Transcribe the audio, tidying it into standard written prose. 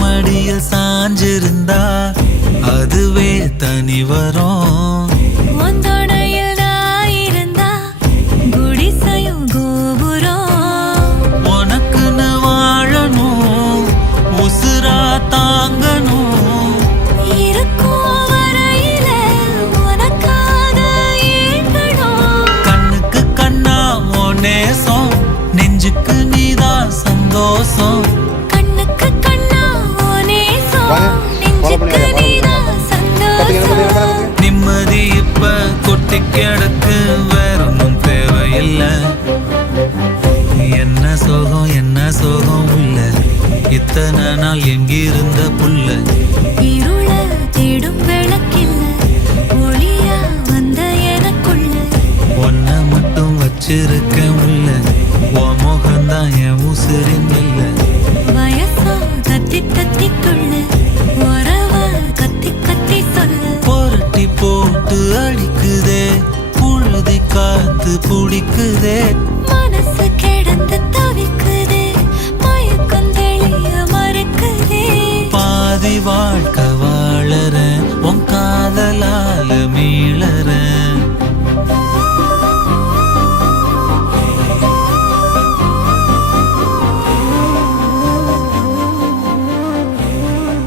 மடியில் சாஞ்சிருந்தா அதுவே தனி வரும். உனக்குன்னு வாழணும், உசுரா தாங்கணும். கண்ணுக்கு கண்ணா ஓ நேசம், நெஞ்சுக்கு நீதான் சந்தோஷம். நிம்மதி இப்ப கொட்டி கிடக்கு, வேறொன்னும் தேவையில்லை. என்ன சோகம் என்ன சோகம் உள்ள, இத்தனை நாள் எங்கிருந்த புள்ள. இருள தேடும் விளக்கில்ல, ஒளியா வந்த எனக்குள்ள. ஒன்ன மட்டும் வச்சிருக்க உள்ள, உன் முகம்தான் என் உசிரின் இல்ல. வயசோ தத்தி தத்திக்குள்ள, உறவ கத்தி கத்தி சொல்ல. புரட்டி போட்டு அடிக்குதே, புழுதி காத்து பிடிக்குதே. மனசு கிடந்து தவிக்குதே, மயக்கம் தெளிய மறுக்குதே. பாதி வாழ்க்கை வாழற உன் காதலால மீளற.